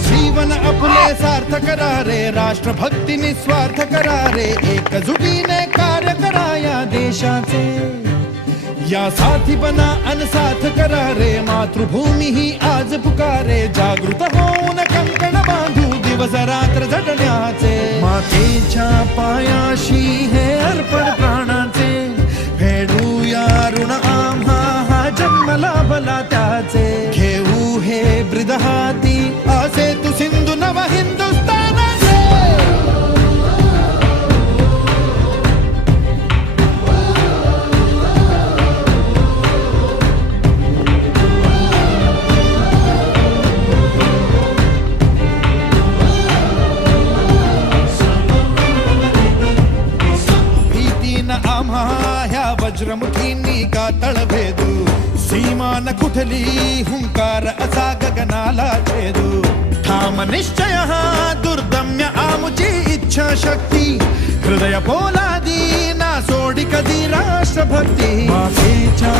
जीवन आपले सार्थ करारे, राष्ट्रभक्ती निस्वार्थ करारे, एकजुटीने कार्य करा या देशाचे. या साथी बना अनसाथ करारे, मातृभूमी ही आज पुकारे. जागृत होऊन कंकण बांधू दिवस रात्र झटण्याचे. मातेच्या पायाशी हे अर्पण प्राणाचे, फेडूया ऋण आम्हा हा जन्म लाभला त्याचे. घेऊ हे ब्रिद हाती असे तू सिंधू नव हिंदुस्थानाचे. भीतीन आम्हा ह्या वज्रमुठींनी का तळभेदू. सीमा न कुठली हुंकार असा गगनाला छेदू. ठाम निश्चय हा दुर्दम्य आमुची इच्छा शक्ती. हृदय पोलादी ना सोडी कधी राष्ट्रभक्ती. मातेच्या